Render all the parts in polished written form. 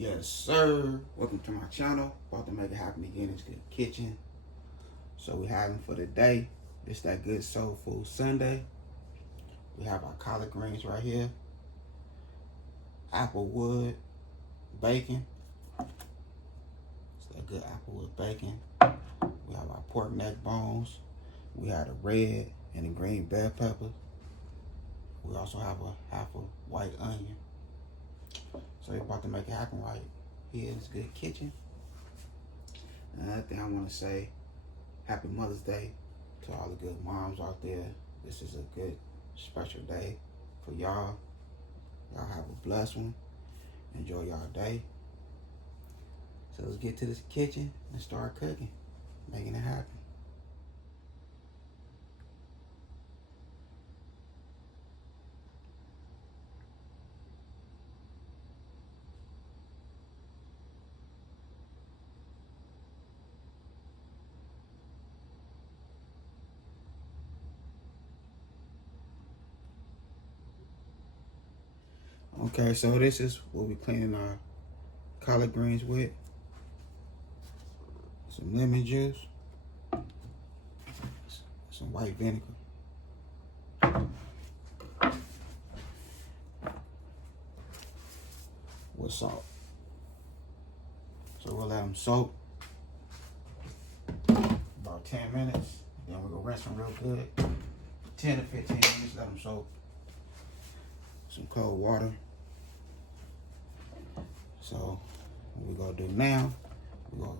Yes, sir. Welcome to my channel. About to make it happen again. It's Good Kitchen. So we having for the day. It's that good soul food Sunday. We have our collard greens right here. Applewood bacon. It's that good applewood bacon. We have our pork neck bones. We have the red and the green bell pepper. We also have a half a white onion. So we're about to make it happen right here in this Good Kitchen. Another thing I want to say, happy Mother's Day to all the good moms out there. This is a good special day for y'all. Y'all have a blessed one. Enjoy y'all day. So let's get to this kitchen and start cooking, making it happen. Okay, so this is what we're cleaning our collard greens with. Some lemon juice, some white vinegar, with salt. So we'll let them soak about 10 minutes. Then we're gonna rinse them real good. 10 to 15 minutes, let them soak. Some cold water. So what we're gonna do now, we're gonna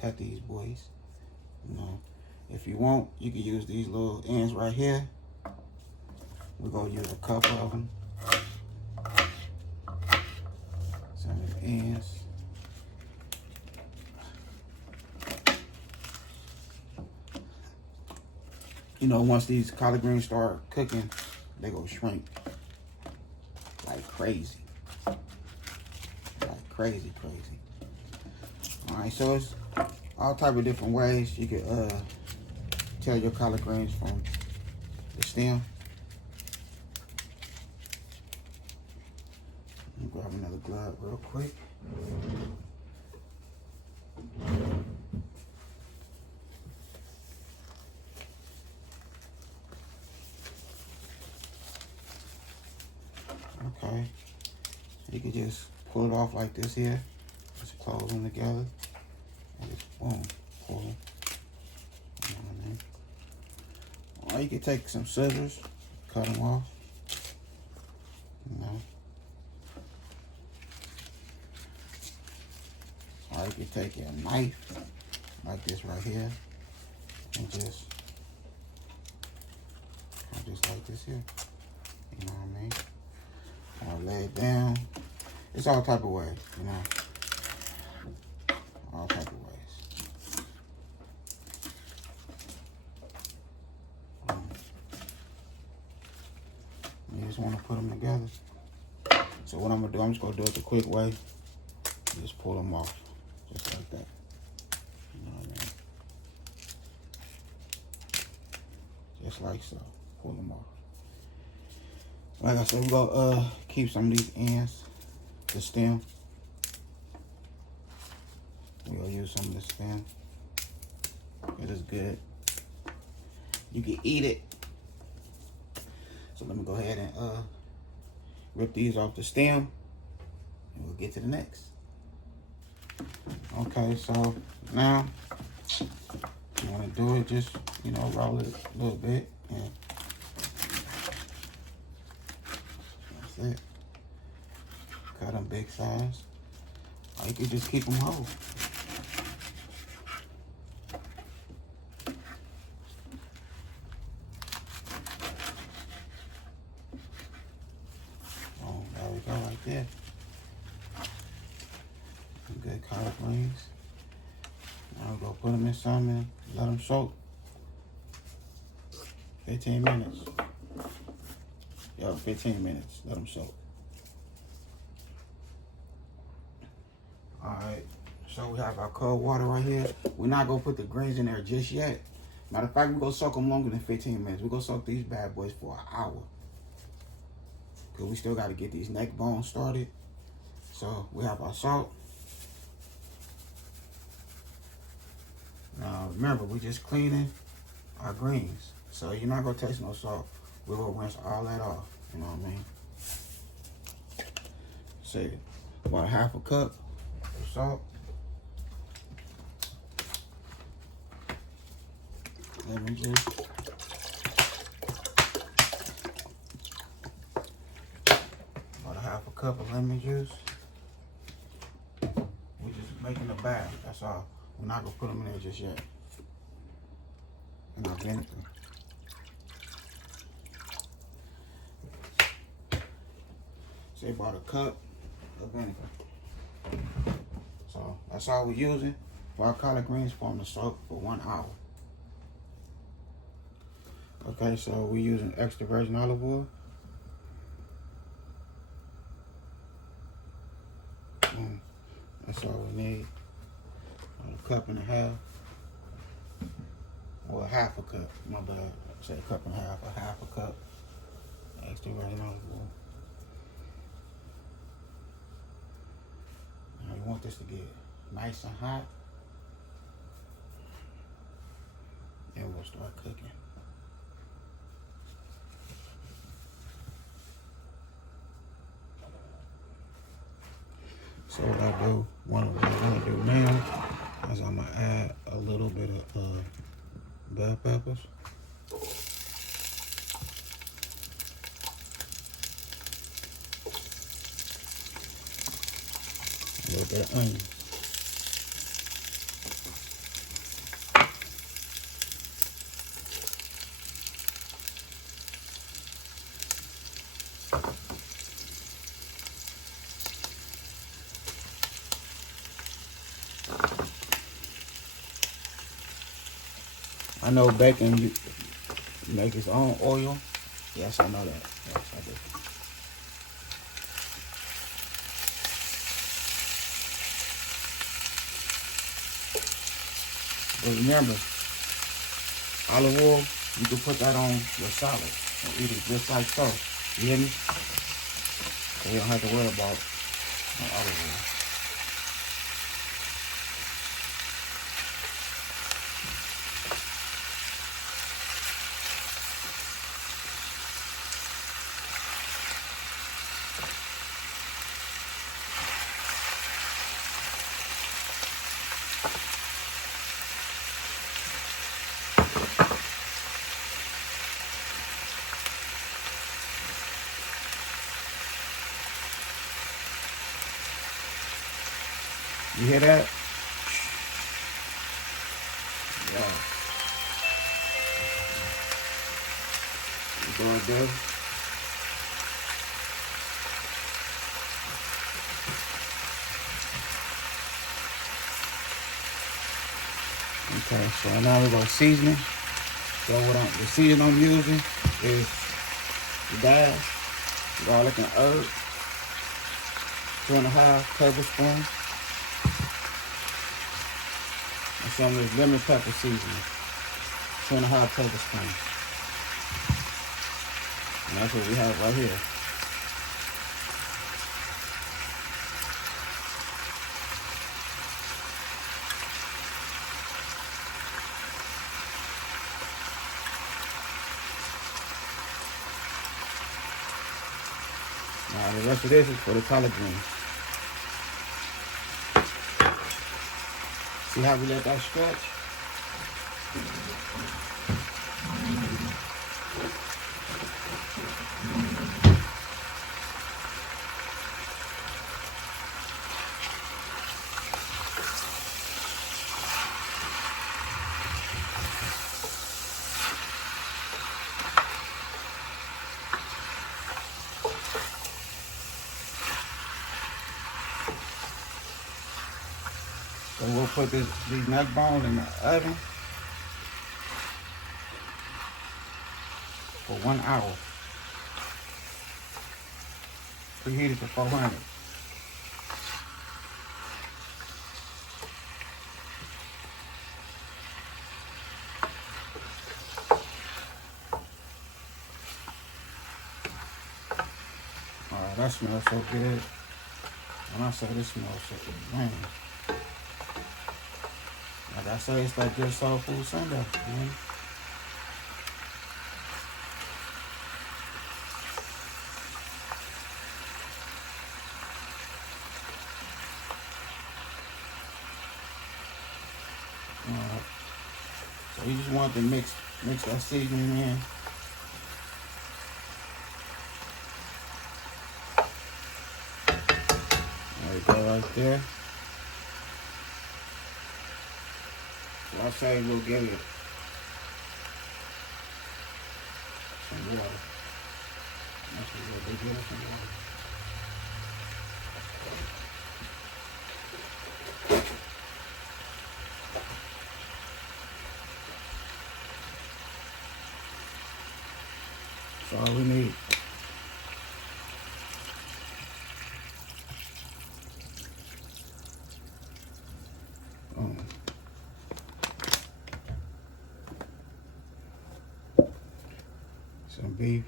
cut these boys. You know, if you want, you can use these little ends right here. We're gonna use a couple of them. Some of the ends. You know, once these collard greens start cooking, they go shrink like crazy. Crazy. All right, so it's all type of different ways you could tell your collard greens from the stem. Let me grab another glove real quick. Okay, you can just pull it off like this here. Just close them together. And just boom, pull them. You know what I mean? Or you can take some scissors, cut them off. You know. Or you can take your knife, like this right here, and just like this here. You know what I mean? Or lay it down. It's all type of ways, you know. All type of ways. You just want to put them together. So what I'm gonna do, I'm just gonna do it the quick way. Just pull them off, just like that. You know what I mean? Just like so. Pull them off. Like I said, we're gonna keep some of these ends. The stem. We'll use some of the stem. It is good. You can eat it. So let me go ahead and rip these off the stem, and we'll get to the next. Okay, so now you want to do it, just roll it a little bit, and that's it. Cut them big size. Or you can just keep them whole. Oh, there we go, right there. Some good collard greens. Now we're gonna put them in some and let them soak. 15 minutes. 15 minutes. Let them soak. Alright, so we have our cold water right here. We're not going to put the greens in there just yet. Matter of fact, we're going to soak them longer than 15 minutes. We're going to soak these bad boys for an hour. Because we still got to get these neck bones started. So we have our salt. Now remember, we just cleaning our greens. So you're not gonna taste no salt. We will rinse all that off, you know what I mean? Say about 1/2 cup of salt. Lemon juice. About 1/2 cup of lemon juice. We're just making a bath, that's all. We're not gonna put them in there just yet. And our vinegar. Say about 1 cup of vinegar. So that's all we're using for our collard greens from the soak for 1 hour. Okay, so we're using extra virgin olive oil. That's all we need. 1.5 cups. Or 1/2 cup, my bad. Say 1.5 cups, 1/2 cup extra virgin olive oil. Now you want this to get nice and hot. And we'll start cooking. So what I'm gonna do now is I'm gonna add a little bit of bell peppers. A little bit of onion. I know bacon you make its own oil. Yes, I know that. Yes, I do. But remember, olive oil, you can put that on your salad and eat it just like so. You hear me? So you don't have to worry about no olive oil. You hear that? Yeah. You doing good? Okay, so now we're going to season it. So the season I'm using is dash, garlic and herb, 2.5 tablespoons. And some of this lemon pepper seasoning, 2.5 tablespoons. And that's what we have right here. Now the rest of this is for the collard greens. See how we let that stretch? So we'll put these neck bones in the oven for 1 hour. Preheated to 400. Alright, that smells so good. When I say this smells so good, man. Like I say, it's like good soul food Sunday, man. Alright. So you just want to mix that seasoning in. There you go right there. So I say we'll give it some water. That's what they give us, some water. That's all we need. Some beef.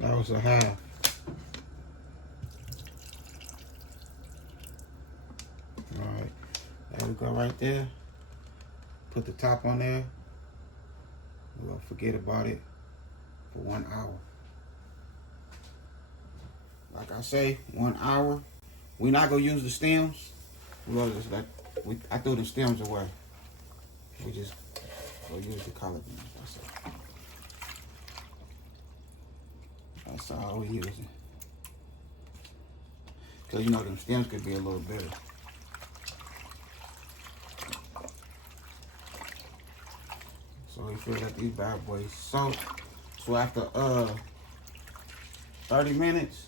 That was a half. Alright, there we go right there. Put the top on there. We're gonna forget about it for 1 hour. Like I say, 1 hour. We're not gonna use the stems. We're just like I threw the stems away. We just gonna use the collard greens. That's it. That's all we're using. Cause you know them stems could be a little bitter. So we feel that these bad boys soak. So after 30 minutes,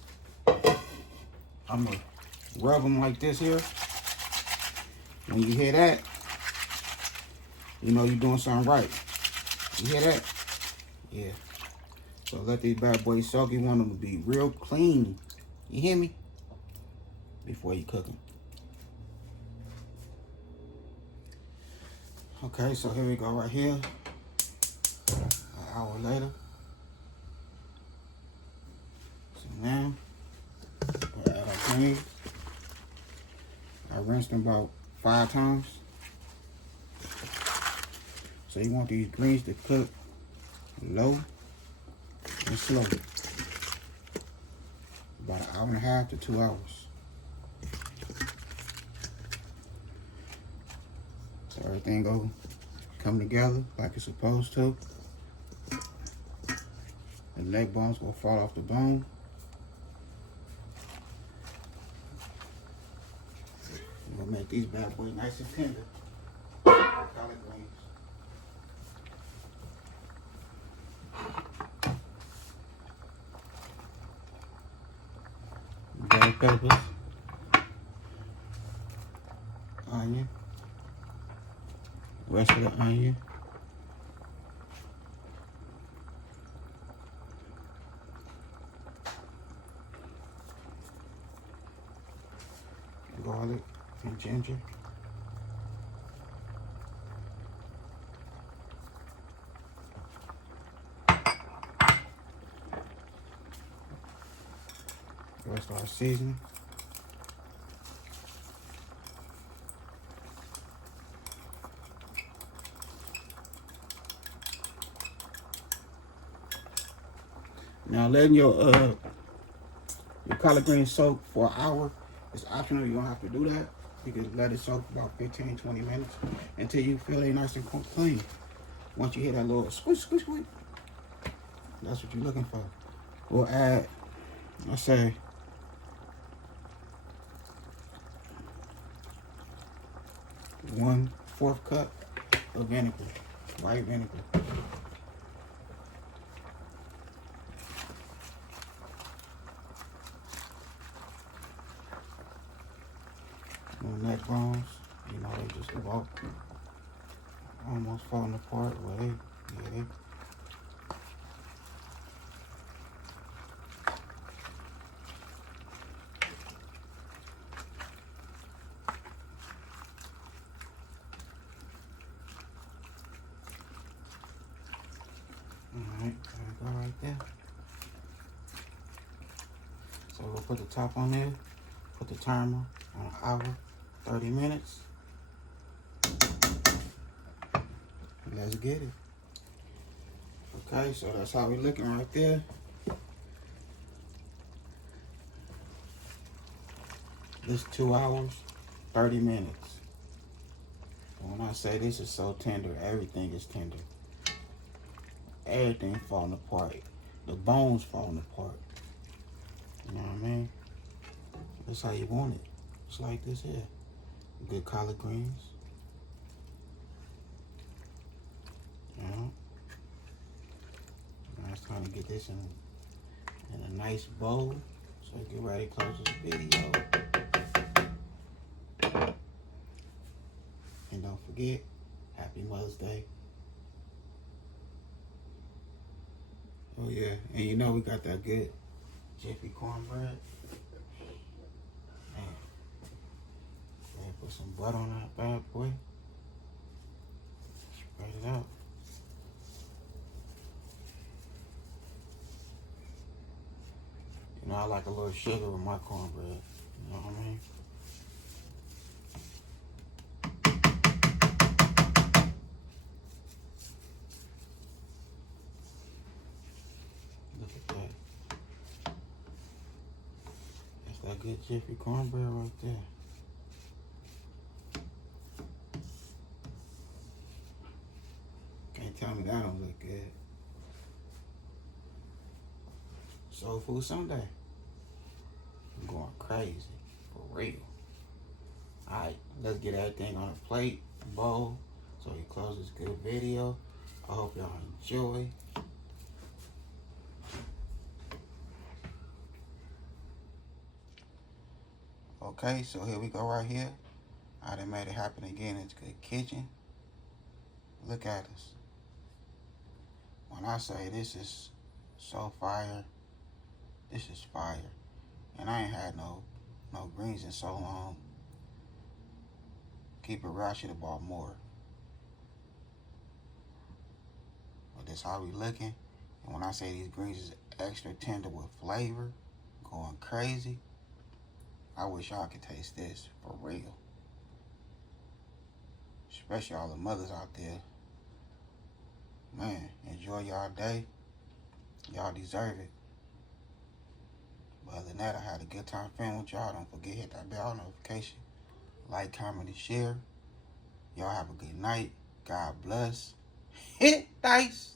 I'm gonna rub them like this here. When you hear that, you know you're doing something right. You hear that? Yeah. So let these bad boys soak. You want them to be real clean. You hear me? Before you cook them. Okay, so here we go right here. An hour later. So now, we'll add our greens. I rinsed them about 5 times. So you want these greens to cook low and slow. About 1.5 hours to 2 hours. So everything go come together like it's supposed to. The leg bones will fall off the bone. We're gonna make these bad boys nice and tender. Collard greens. Bell peppers. Onion. Rest of the onion. Garlic and ginger. The rest of our seasoning. Now letting your collard greens soak for an hour. It's optional, you don't have to do that. You can let it soak for about 15-20 minutes until you feel it nice and clean. Once you hear that little squish, squish, squish, that's what you're looking for. We'll add, let's say, 1/4 cup of vinegar, white vinegar. Neck bones, you know, they just about almost falling apart. Well, So we'll put the top on there, put the timer on an hour, 30 minutes. Let's get it. Okay, so that's how we looking right there. This 2 hours, 30 minutes. And when I say this is so tender, everything is tender. Everything falling apart. The bones falling apart. You know what I mean? That's how you want it. Just like this here. Good collard greens. You know? Now it's time to get this in a nice bowl. So get ready to close this video. And don't forget, Happy Mother's Day. Oh yeah, and you know we got that good Jiffy cornbread. Man, put some butter on that bad boy. Spread it out. You know I like a little sugar with my cornbread. You know what I mean? Look at that. That's that good Jiffy cornbread right there. Can't tell me that don't look good. Soul Food Sunday. I'm going crazy. For real. Alright, let's get everything on a plate, bowl, so we close this good video. I hope y'all enjoy. Okay, so here we go right here. I done made it happen again. It's good kitchen. Look at us. When I say this is so fire, this is fire. And I ain't had no greens in so long. Keep it real, I should have bought more. But this how we looking. And when I say these greens is extra tender with flavor, going crazy, I wish y'all could taste this for real. Especially all the mothers out there. Man, enjoy y'all day. Y'all deserve it. But other than that, I had a good time filming with y'all. Don't forget, hit that bell notification. Like, comment, and share. Y'all have a good night. God bless. Hit dice.